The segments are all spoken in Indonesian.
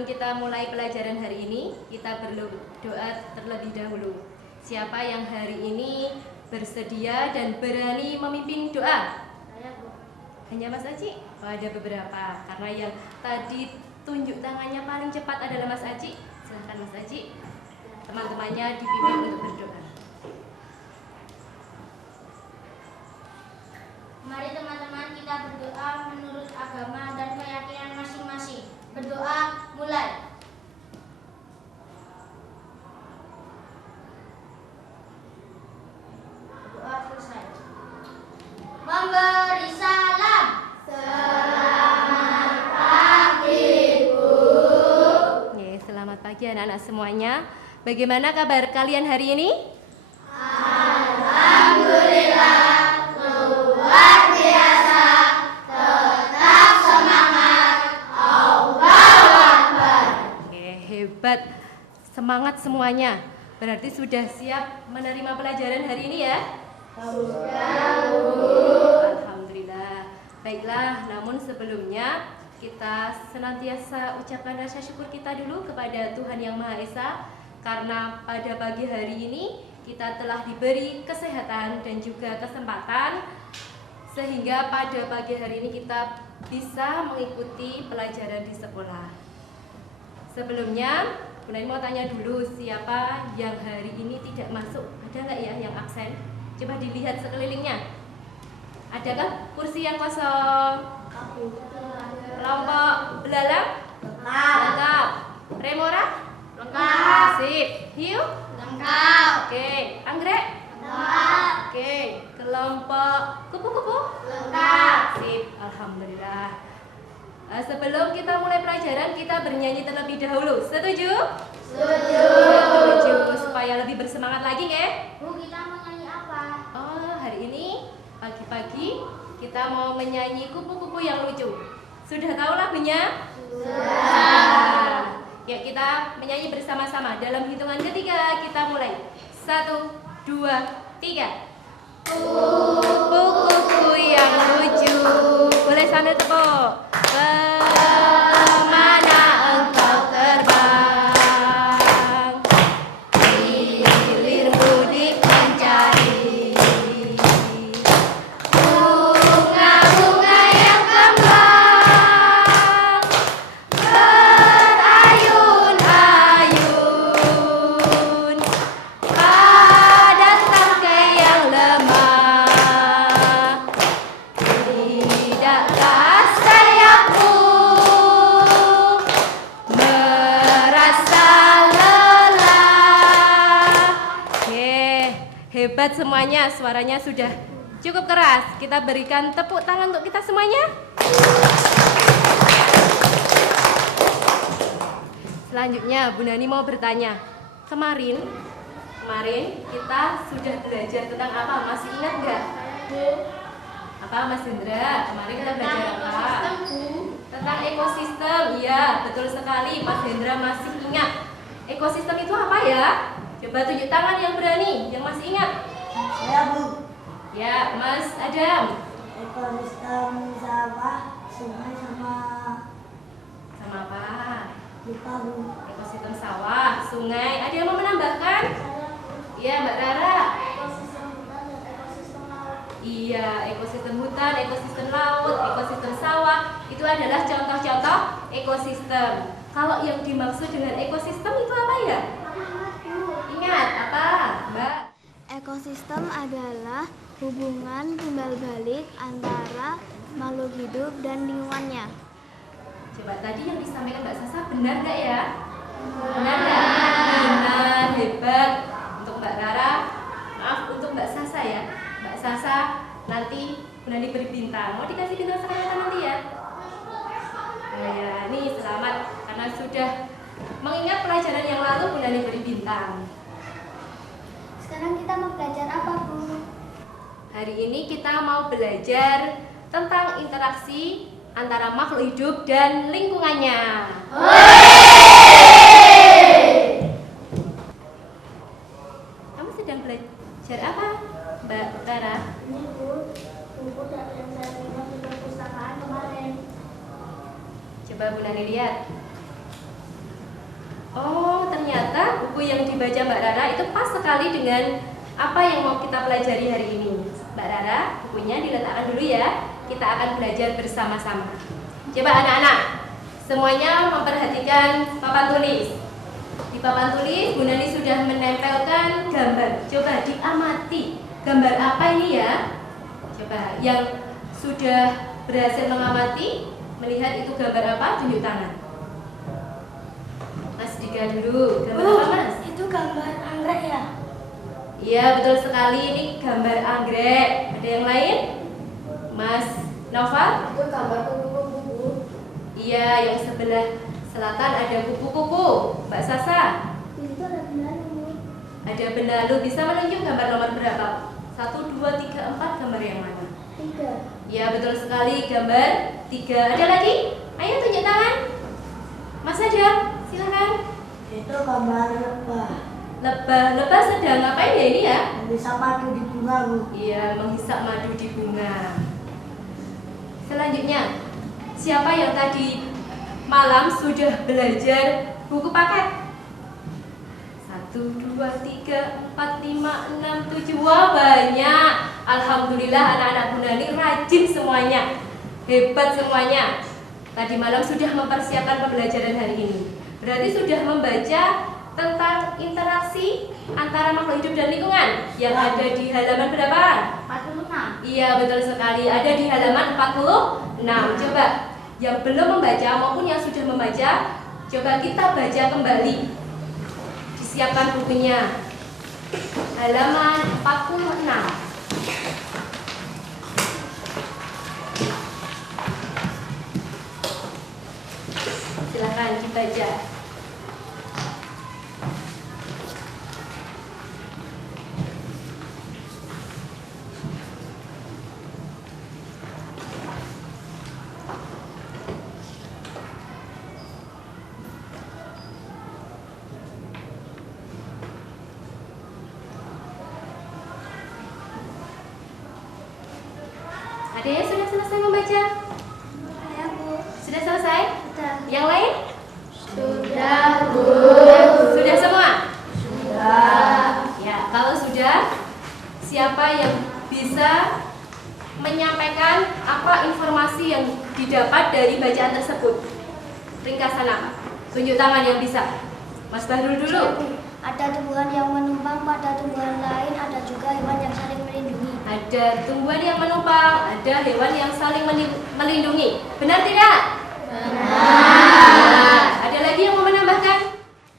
sebelum kita mulai pelajaran hari ini, kita berdoa terlebih dahulu. Siapa yang hari ini bersedia dan berani memimpin doa? Saya, Bu. Hanya Mas Aji? Oh, ada beberapa. Karena yang tadi tunjuk tangannya paling cepat adalah Mas Aji. Silahkan Mas Aji. Teman-temannya dipimpin untuk berdoa. Mari teman-teman kita berdoa menurut agama dan keyakinan masing-masing. Berdoa mulai. Berdoa selesai. Memberi salam. Selamat pagi, Bu. Oke, selamat pagi anak-anak semuanya. Bagaimana kabar kalian hari ini? Alhamdulillah. Luar biasa, tetap semangat, Allahu Akbar. Oke, hebat. Semangat semuanya. Berarti sudah siap menerima pelajaran hari ini ya? Sudah, Bu. Alhamdulillah. Baiklah, namun sebelumnya kita senantiasa ucapkan rasa syukur kita dulu kepada Tuhan Yang Maha Esa, karena pada pagi hari ini kita telah diberi kesehatan dan juga kesempatan sehingga pada pagi hari ini kita bisa mengikuti pelajaran di sekolah. Sebelumnya, Bu Nani mau tanya dulu, siapa yang hari ini tidak masuk? Ada nggak ya yang absen? Coba dilihat sekelilingnya. Adakah kursi yang kosong? Kelompok belalang? Lengkap. Remora? Lengkap. Sip. Hiu? Lengkap. Oke. Anggrek? Lengkap. Oke. Kelompok kupu-kupu? Lengkap. Sip. Alhamdulillah. Sebelum kita mulai pelajaran, kita bernyanyi terlebih dahulu. Setuju? Setuju. Setuju. Supaya lebih bersemangat lagi, ya? Bu, kita mau nyanyi apa? Oh, hari ini pagi-pagi kita mau menyanyi kupu-kupu yang lucu. Sudah tahu lagunya? Sudah. Ya, kita menyanyi bersama-sama. Dalam hitungan ketiga kita mulai. 1, 2, 3. Kupu-kupu yang lucu. Boleh sambil tepuk. Kemana engkau terbang? Hilir mudik mencari bunga-bunga yang kembang, berayun-ayun pada tangkai yang lemah. Tidakkah sayapmu merasa lelah? Oke, hebat semuanya, suaranya sudah cukup keras. Kita berikan tepuk tangan untuk kita semuanya. Selanjutnya, Bu Nani mau bertanya. Kemarin kita sudah belajar tentang apa? Masih ingat nggak? Apa, Mas Hendra? Kemarin kita belajar apa? Tentang ekosistem. Iya, betul sekali. Mas Hendra masih ingat. Ekosistem itu apa ya? Coba tunjuk tangan yang berani, yang masih ingat. Saya, Bu. Ya, Mas Adam. Ekosistem sawah, sungai sama Apa? lupa, Bu. Ekosistem sawah, sungai. Ada yang mau menambahkan? Iya, Mbak Rara. Ekosistem hutan dan ekosistem laut. Iya, ekosistem hutan, ekosistem laut, ekosistem sawah. Itu adalah contoh-contoh ekosistem. Kalau yang dimaksud dengan ekosistem itu apa ya? Ingat, apa, Mbak? Ekosistem adalah hubungan timbal balik antara makhluk hidup dan lingkungannya. Coba tadi yang disampaikan Mbak Sasa benar nggak ya? Benar nggak? Benar, hebat. Untuk Mbak Rara, maaf untuk Mbak Sasa ya. Mbak Sasa nanti Nani beri bintang. Mau dikasih bintang sama nanti ya? Oh ya, nih selamat karena sudah mengingat pelajaran yang lalu Bu Nani beri bintang. Sekarang kita mau belajar apa, Bu? Hari ini kita mau belajar tentang interaksi antara makhluk hidup dan lingkungannya. Kamu sedang belajar apa, Mbak Tara? Ini, Bu, buku yang saya terima di perpustakaan kemarin. Coba Bu Nani lihat. Oh, ternyata buku yang dibaca Mbak Rara itu pas sekali dengan apa yang mau kita pelajari hari ini. Mbak Rara, bukunya diletakkan dulu ya. Kita akan belajar bersama-sama. Coba anak-anak, semuanya memperhatikan papan tulis. Di papan tulis, Bu Nani sudah menempelkan gambar. Coba diamati. Gambar apa ini ya? Coba yang sudah berhasil mengamati, melihat itu gambar apa? Tunjuk tangan. Mas Dika dulu. Gambar apa, Mas? Itu gambar anggrek ya? Iya, betul sekali. Ini gambar anggrek. Ada yang lain? Mas Nova? Itu gambar kupu-kupu. Iya, yang sebelah selatan ada kupu-kupu. Mbak Sasa? Itu ada benalu. Ada benalu. Bisa menunjuk gambar nomor berapa? 1, 2, 3, 4. Gambar yang mana? 3. Ya, betul sekali. Gambar 3. Ada lagi? Ayo tunjuk tangan. Mas Adam, silakan. Itu gambar lebah. Lebah sedang ngapain ya ini ya? Bisa madu di bunga, Bu. Iya, menghisap madu di bunga. Selanjutnya, siapa yang tadi malam sudah belajar buku paket? 1, 2, 3, 4, 5, 6, 7. Wah, banyak. Alhamdulillah anak-anak Bu Nani rajin semuanya. Hebat semuanya. Tadi malam sudah mempersiapkan pembelajaran hari ini. Berarti sudah membaca tentang interaksi antara makhluk hidup dan lingkungan yang ada di halaman berapa? 46. Iya, betul sekali. Ada di halaman 46. Coba yang belum membaca maupun yang sudah membaca, coba kita baca kembali. Disiapkan bukunya. Halaman 46. Silakan dibaca. Ada yang sudah selesai membaca? Ya, Bu. Sudah selesai? Sudah. Yang lain? Sudah, Bu. Sudah semua? Sudah. Ya, kalau sudah, siapa yang bisa menyampaikan apa informasi yang didapat dari bacaan tersebut? Ringkasan apa? Tunjuk tangan yang bisa. Mas Bahrul dulu. Ada tumbuhan yang menumpang pada tumbuhan lain, ada juga hewan yang saling melindungi. Ada tumbuhan yang menumpang, ada hewan yang saling melindungi. Benar tidak? Benar. Ada lagi yang mau menambahkan?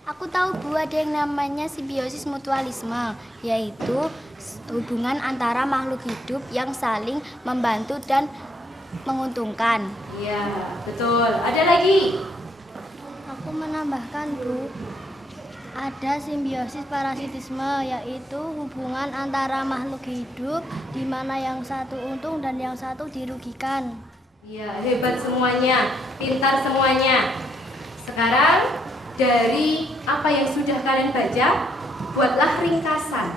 Aku tahu, Bu, ada yang namanya simbiosis mutualisme, yaitu hubungan antara makhluk hidup yang saling membantu dan menguntungkan. Iya, betul. Ada lagi? Aku menambahkan, Bu, ada simbiosis parasitisme, yaitu hubungan antara makhluk hidup di mana yang satu untung dan yang satu dirugikan. Iya, hebat semuanya, pintar semuanya. Sekarang dari apa yang sudah kalian baca, buatlah ringkasan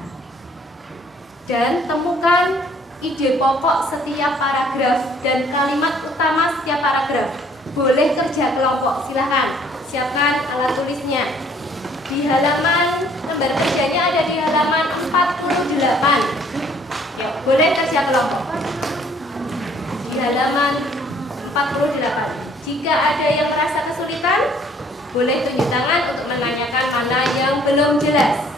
dan temukan ide pokok setiap paragraf dan kalimat utama setiap paragraf. Boleh kerja kelompok, silahkan siapkan alat tulisnya. Di halaman lembar kerjanya ada di halaman 48. Ya, boleh kerja kelompok. Di halaman 48. Jika ada yang merasa kesulitan, boleh tunjuk tangan untuk menanyakan mana yang belum jelas.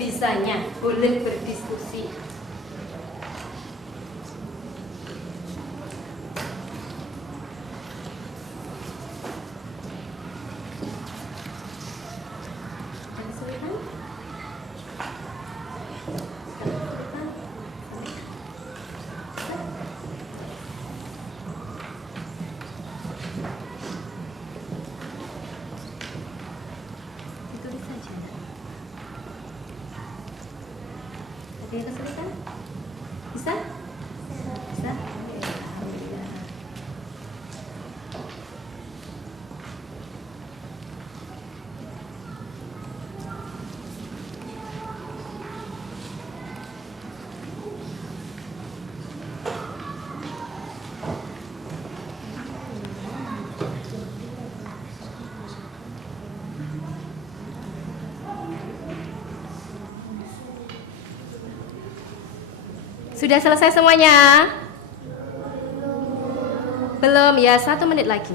sebisanya, boleh berdiskusi. Ada yang kesulitan? Bisa? Bisa? Alhamdulillah. Sudah selesai semuanya? Belum ya, 1 menit lagi.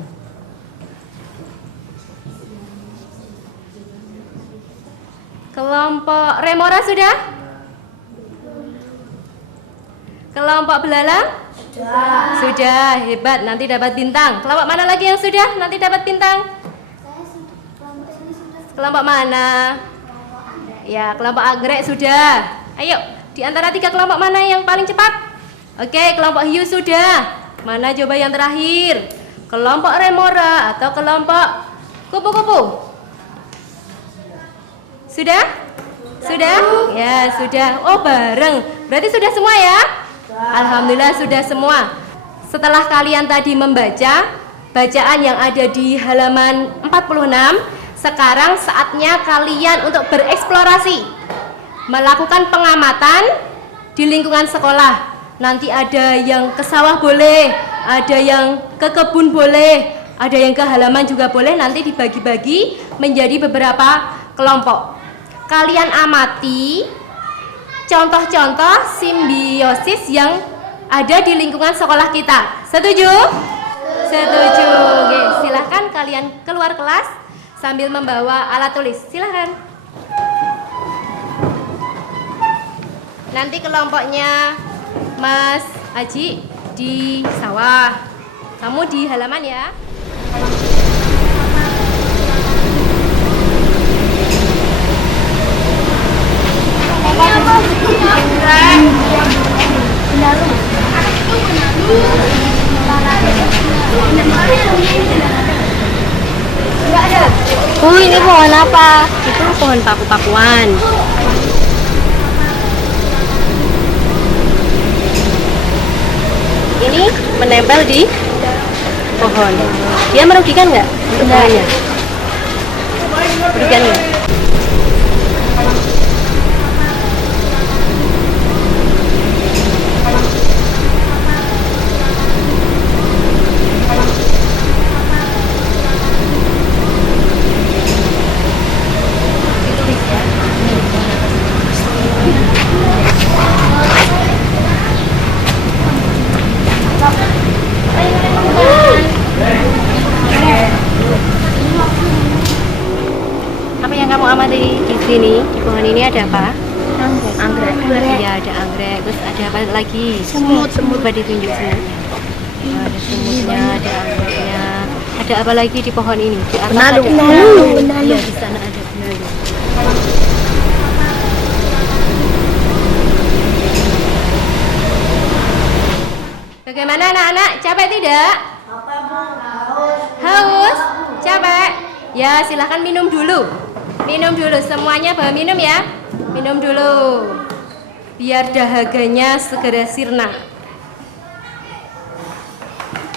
Kelompok Remora sudah? Kelompok Belalang? Sudah, hebat, nanti dapat bintang. Kelompok mana lagi yang sudah? Nanti dapat bintang? Kelompok mana? Ya, kelompok Anggrek sudah. Ayo, di antara 3 kelompok mana yang paling cepat? Oke, kelompok hiu sudah. Mana coba yang terakhir? Kelompok Remora atau kelompok kupu-kupu? Sudah? Sudah? Ya, sudah. Oh, bareng. Berarti sudah semua ya? Alhamdulillah sudah semua. Setelah kalian tadi membaca bacaan yang ada di halaman 46, sekarang saatnya kalian untuk bereksplorasi, melakukan pengamatan di lingkungan sekolah. Nanti ada yang ke sawah boleh, ada yang ke kebun boleh, ada yang ke halaman juga boleh. Nanti dibagi-bagi menjadi beberapa kelompok. Kalian amati contoh-contoh simbiosis yang ada di lingkungan sekolah kita. Setuju? Setuju. Oke, silahkan kalian keluar kelas sambil membawa alat tulis. Silahkan. Nanti kelompoknya Mas Haji di sawah, kamu di halaman ya. Ini pohon apa? Itu pohon paku-pakuan. Ini menempel di pohon. Dia merugikan nggak untuk pohonnya? Merugikan nggak? Apa yang kamu amati di sini? Di pohon ini ada apa? Anggrek. Iya, ada anggrek. Terus ada apa lagi? Semut. Coba ditunjuk semutnya. Ada semutnya, ada anggreknya. Ada apa lagi di pohon ini? Di atas ada benalu. Iya, di sana ada benalu. Bagaimana anak-anak? Capek tidak? Haus? Capek? Ya, silahkan minum dulu. Minum dulu, semuanya bawa minum ya. Minum dulu, biar dahaganya segera sirna.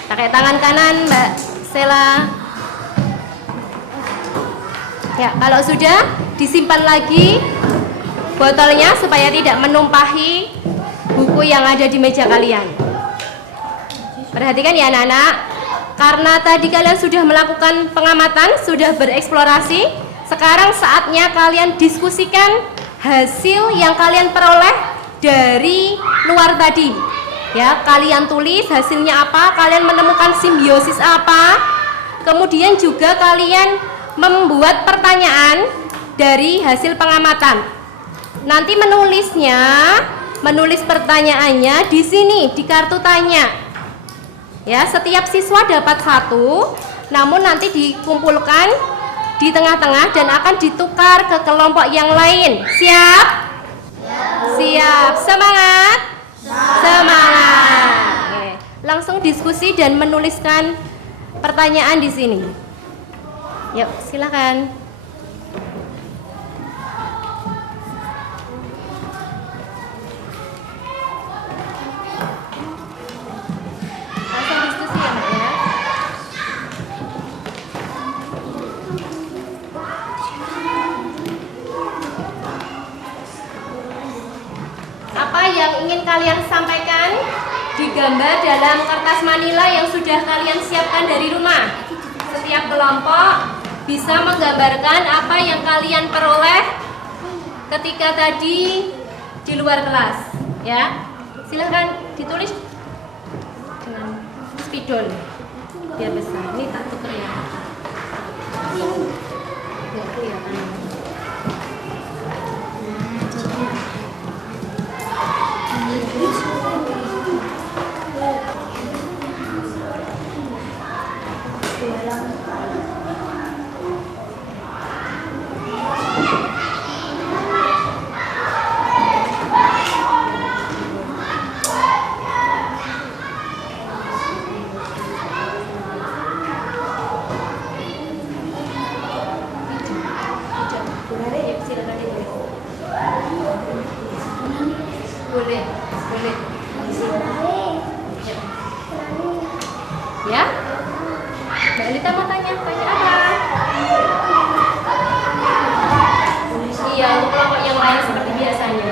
Pakai tangan kanan, Mbak Sela. Ya, kalau sudah disimpan lagi botolnya supaya tidak menumpahi buku yang ada di meja kalian. Perhatikan ya anak-anak, karena tadi kalian sudah melakukan pengamatan, sudah bereksplorasi, sekarang saatnya kalian diskusikan hasil yang kalian peroleh dari luar tadi. Ya, kalian tulis hasilnya apa, kalian menemukan simbiosis apa, kemudian juga kalian membuat pertanyaan dari hasil pengamatan. Nanti menulis pertanyaannya di sini di kartu tanya. Ya, setiap siswa dapat 1, namun nanti dikumpulkan di tengah-tengah dan akan ditukar ke kelompok yang lain. Siap? Siap. Semangat? Semangat. Oke. Langsung diskusi dan menuliskan pertanyaan di sini. Yuk, silakan. Langsung diskusi ya, Mbak ya. Apa yang ingin kalian sampaikan digambar dalam kertas manila yang sudah kalian siapkan dari rumah. Setiap kelompok bisa menggambarkan apa yang kalian peroleh ketika tadi di luar kelas, ya. Silahkan ditulis dengan spidol biar besar. Ini tak tuker ya. Biar kelihatan. Boleh, boleh. Ya? Mbak Elita mau tanya apa? Iya, untuk kelompok yang lain seperti biasanya.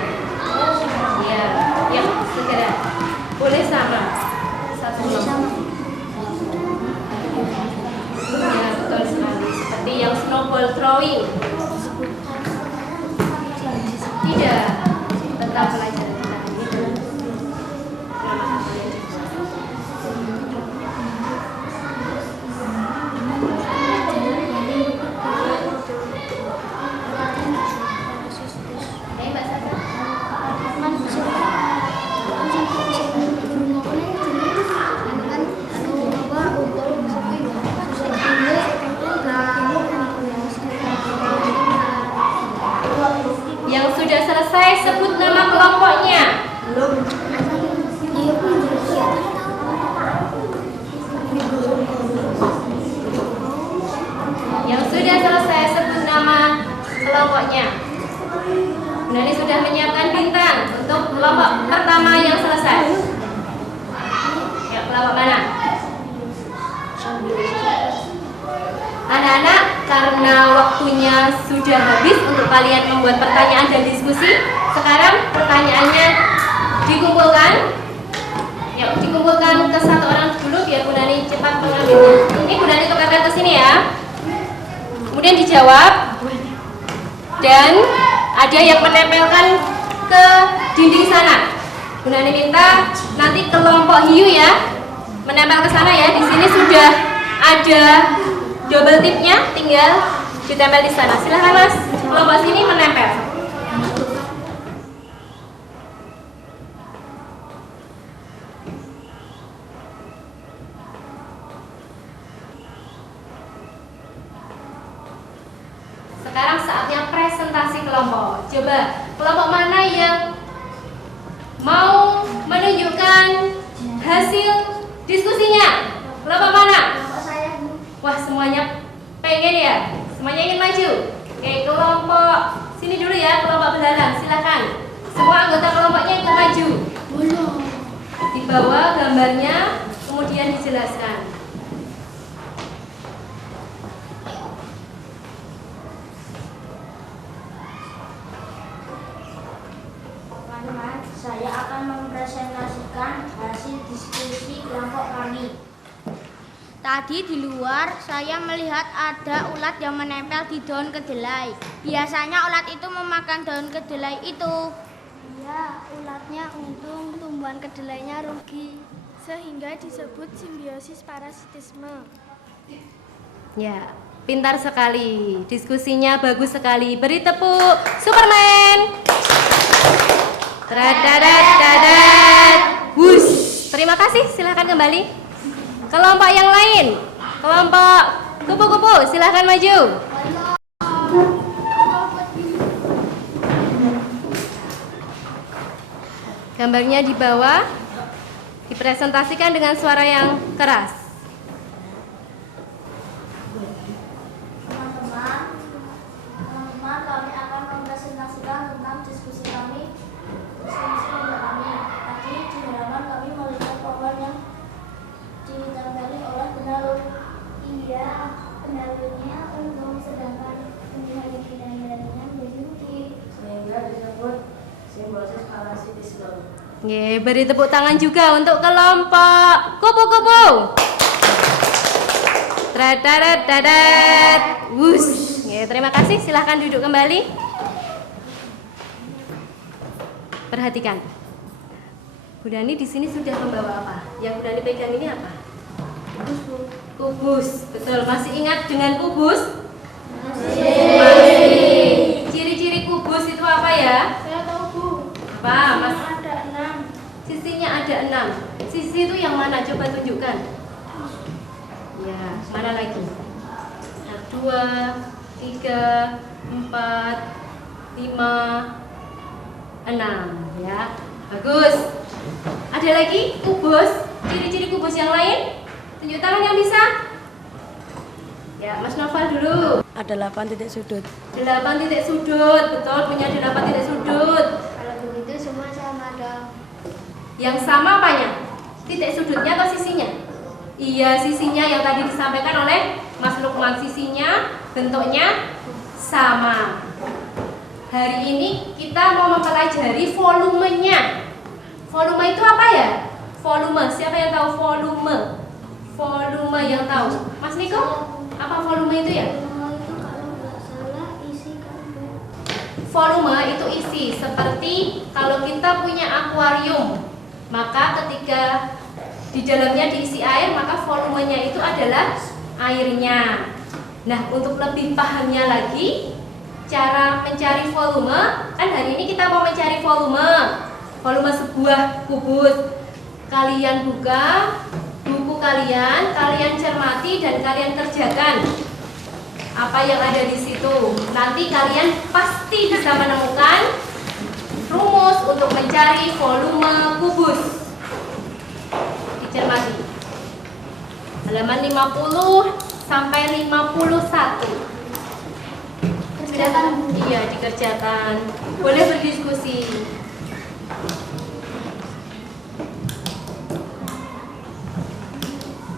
Iya, ya, segera. Boleh sama. Satu kelompok. Ya, betul sekali. Seperti yang snowball throwing. Tidak, tetap pelajaran. Yang sudah selesai sebut nama kelompoknya. Yang sudah selesai sebut nama kelompoknya. Nah, ini sudah menyiapkan bintang untuk kelompok pertama yang selesai. Ya, kelompok mana? Anak-anak, karena waktunya sudah habis untuk kalian membuat pertanyaan dan diskusi, sekarang pertanyaannya dikumpulkan. Yuk, dikumpulkan ke satu orang dulu biar Bu Nani cepat mengambilnya. Ini Bu Nani tukarkan ke sini ya. Kemudian dijawab. Dan ada yang menempelkan ke dinding sana. Bu Nani minta nanti kelompok hiu ya menempel ke sana ya. Di sini sudah ada double tipnya, tinggal ditempel di sana. Silahkan Mas, kelompok sini menempel. Sekarang saatnya presentasi kelompok. Coba, kelompok mana yang mau menunjukkan hasil diskusinya? Kelompok mana? Wah, semuanya pengen ya? Semuanya ingin maju? Oke, kelompok sini dulu ya, kelompok belalang, silakan. Semua anggota kelompoknya ikut maju. Dibawa gambarnya, kemudian dijelaskan. Teman-teman, saya akan mempresentasikan hasil diskusi kelompok kami. Tadi di luar saya melihat ada ulat yang menempel di daun kedelai. Biasanya ulat itu memakan daun kedelai itu. Iya, ulatnya untung tumbuhan kedelainya rugi. Sehingga disebut simbiosis parasitisme. Ya, pintar sekali. Diskusinya bagus sekali. Beri tepuk Superman. Tradadadadad. Wush. Terima kasih, silahkan kembali. Kelompok yang lain, kelompok kupu-kupu, silahkan maju. Gambarnya di bawah, dipresentasikan dengan suara yang keras. Teman-teman, kami akan mempresentasikan tentang diskusi kami. Tadi di halaman kami melihat pohon yang ditempeli oleh penalur. Iya, penalurnya untung sedangkan penilaian-penilaiannya menjadi rugi. Sehingga disebut simbiosis parasitisme. Ye, beri tepuk tangan juga untuk kelompok kupu-kupu. Tradadadadad. Wush. Ye, terima kasih, silahkan duduk kembali. Perhatikan. Bu Dani di sini sudah membawa apa? Yang Bu Dani pegang ini apa? Kubus. Betul, masih ingat dengan kubus? Masih. Ciri-ciri kubus itu apa ya? Saya tahu, Bu. Apa, Mas? Ada 6. Sisinya ada 6. Sisi itu yang mana? Coba tunjukkan. Ya, mana lagi? 2, 3, 4, 5, 6. Ya, bagus. Ada lagi kubus? Ciri-ciri kubus yang lain? Tunjuk tangan yang bisa. Ya, Mas Noval dulu. Ada 8 titik sudut. 8 titik sudut, betul, punya 8 titik sudut. Kalau begitu semua sama dong. Yang sama apanya? Titik sudutnya atau sisinya? Iya, sisinya yang tadi disampaikan oleh Mas Lukman. Sisinya bentuknya sama. Hari ini kita mau mempelajari volumenya. Volume itu apa ya? Volume, siapa yang tahu volume? Volume yang tahu? Mas Niko? Apa volume itu ya? Volume itu kalau nggak salah isi kandung. Volume itu isi, seperti kalau kita punya akuarium, maka ketika di dalamnya diisi air, maka volumenya itu adalah airnya. Nah, untuk lebih pahamnya lagi, cara mencari volume, kan hari ini kita mau mencari volume sebuah kubus. Kalian buka buku kalian, kalian cermati dan kalian kerjakan apa yang ada di situ. Nanti kalian pasti bisa menemukan rumus untuk mencari volume kubus. Dicermati. Halaman 50 sampai 51. Sudah kan? Iya, dikerjakan. Boleh berdiskusi.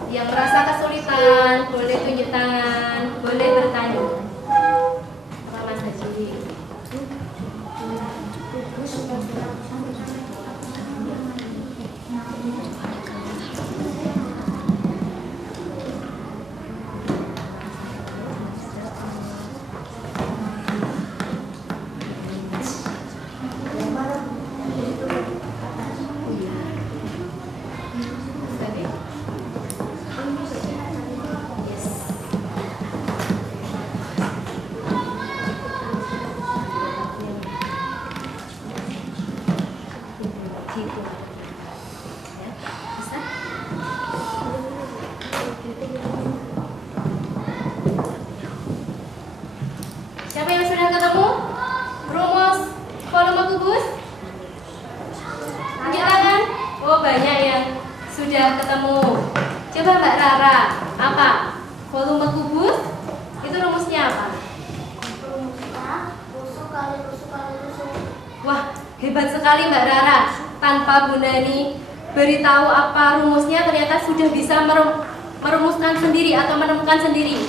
Yang merasa kesulitan, boleh tunjuk tangan, boleh bertanya. Apa Mas Haji? Siapa yang sudah ketemu rumus volume kubus? Tunjuk tangan. Oh, banyak yang sudah ketemu. Coba Mbak Rara, apa? Volume kubus itu rumusnya apa? Rumusnya rusuh kali rusuh kali rusuh. Wah, hebat sekali Mbak Rara. Tanpa Bu Nani beritahu apa rumusnya, ternyata sudah bisa merumuskan sendiri atau menemukan sendiri.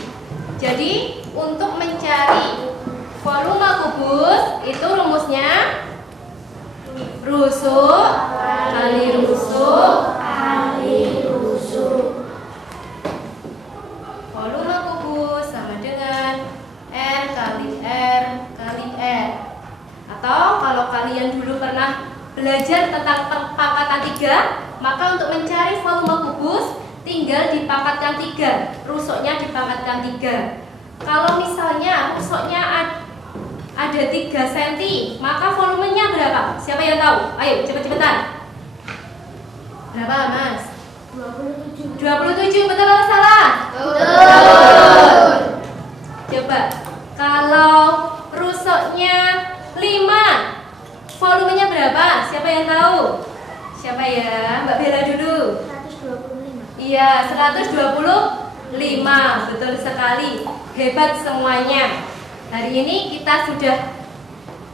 Jadi, untuk mencari volume kubus itu rumusnya rusuh kali rusuh kali rusuh. Volume kubus sama dengan R kali R kali R. Atau kalau kalian dulu pernah belajar tentang pangkatan 3, maka untuk mencari volume kubus tinggal dipangkatkan 3, rusuknya dipangkatkan 3. Kalau misalnya rusuknya ada 3 cm, maka volumenya berapa? Siapa yang tahu? Ayo, cepet-cepetan. Berapa, Mas? 27, betul atau salah? Betul. Coba, kalau rusuknya 5, volumenya berapa? Siapa yang tahu? Siapa ya? Mbak Bella dulu. 125. Iya, 125. Betul sekali. Hebat semuanya. Hari ini kita sudah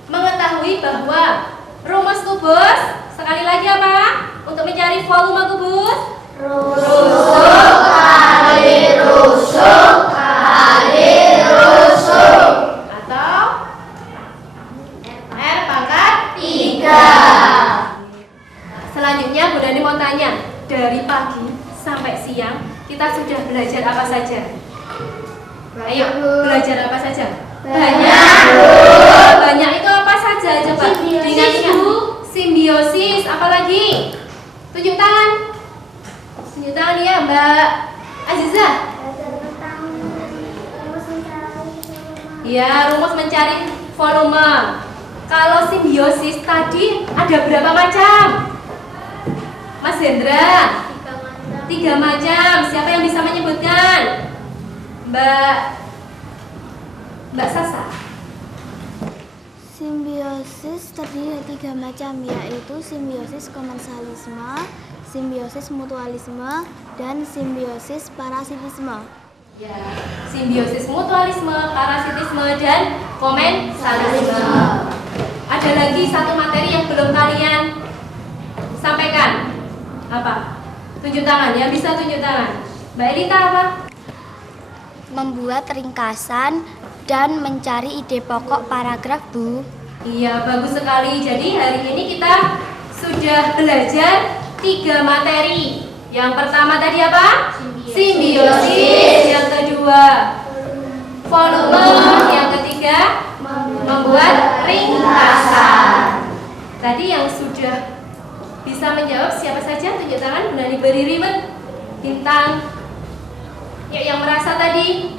mengetahui bahwa rumus kubus, sekali lagi apa? Untuk mencari volume kubus, rusuk kali rusuk kali rusuk, atau R pangkat 3. Selanjutnya Bu Dani mau tanya, dari pagi sampai siang kita sudah belajar apa saja? Ayo, belajar apa saja? Banyak. Banyak itu apa saja? Coba dengan Bu, simbiosis, apa lagi? Tunjuk tangan. Tunjuk tangan ya, Mbak Aziza. Ya, rumus mencari volume. Kalau simbiosis tadi ada berapa macam? Mas Hendra? 3 macam. Siapa yang bisa menyebutkan? Mbak Sasa. Simbiosis terdiri dari 3 macam, yaitu simbiosis komensalisme, simbiosis mutualisme, dan simbiosis parasitisme. Ya, simbiosis mutualisme, parasitisme, dan komensalisme. Ada lagi satu materi yang belum kalian sampaikan. Apa? Tunjuk tangan, yang bisa tunjuk tangan. Mbak Elita apa? Membuat ringkasan dan mencari ide pokok paragraf, Bu. Iya, bagus sekali. Jadi hari ini kita sudah belajar 3 materi. Yang pertama tadi apa? Simbiosis. Yang kedua, volume. Yang ketiga, membuat ringkasan. Tadi yang sudah bisa menjawab siapa saja? Tunjuk tangan. Benar diberi ribet bintang. Yuk, yang merasa tadi,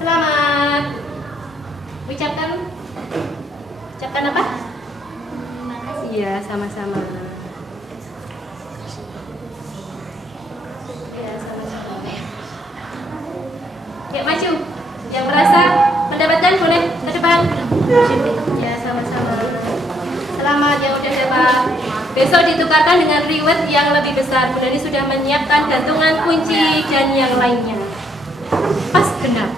selamat. Ucapkan apa? Terima kasih. Iya, sama-sama. Iya, sama-sama. Yuk, maju. Yang merasa mendapatkan boleh ke depan. Ya, sama-sama. Selamat yang udah dapat. Besok ditukarkan dengan reward yang lebih besar. Bu Dani sudah menyiapkan gantungan kunci dan yang lainnya. Pas genap.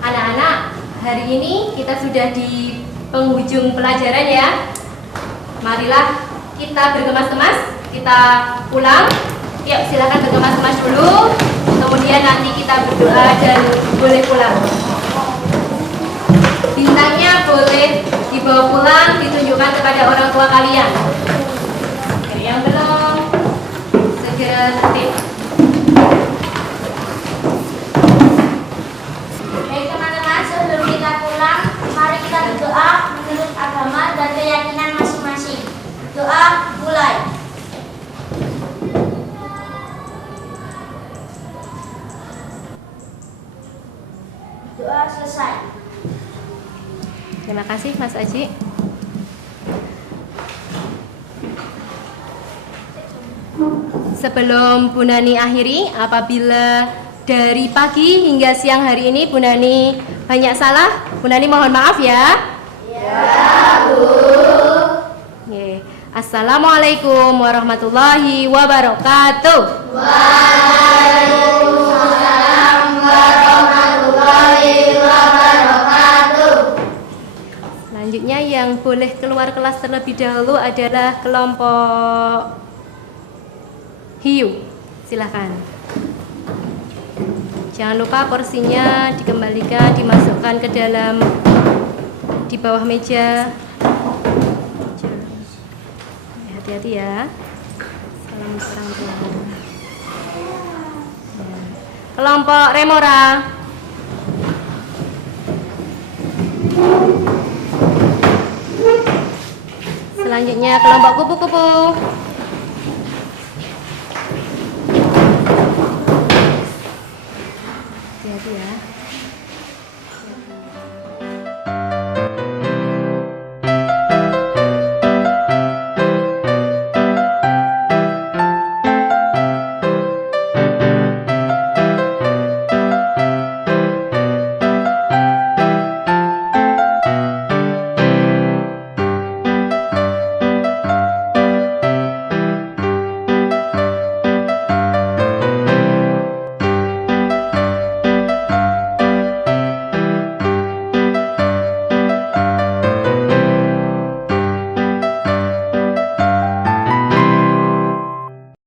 Anak-anak, hari ini kita sudah di penghujung pelajaran ya. Marilah kita bergemas-gemas, kita pulang. Yuk, silakan bergemas-gemas dulu. Kemudian nanti kita berdoa dan boleh pulang. Bintangnya boleh dibawa pulang, ditunjukkan kepada orang tua kalian. Oke, yang belum segera tertib. Baik teman-teman, sebelum kita pulang, mari kita berdoa menurut agama dan keyakinan masing-masing. Doa mulai. Doa selesai. Terima kasih Mas Aji. Sebelum Bu Nani akhiri, apabila dari pagi hingga siang hari ini Bu Nani banyak salah, Bu Nani mohon maaf ya. Ya, Bu. Ye. Assalamualaikum warahmatullahi wabarakatuh. Waalaikumsalam warahmatullahi wabarakatuh. Selanjutnya yang boleh keluar kelas terlebih dahulu adalah kelompok hiu. Silakan. Jangan lupa porsinya dikembalikan, dimasukkan ke dalam di bawah meja. Hati-hati ya. Salam serang Tuhan. Kelompok remora. Selanjutnya kelompok kupu-kupu. Hati-hati ya.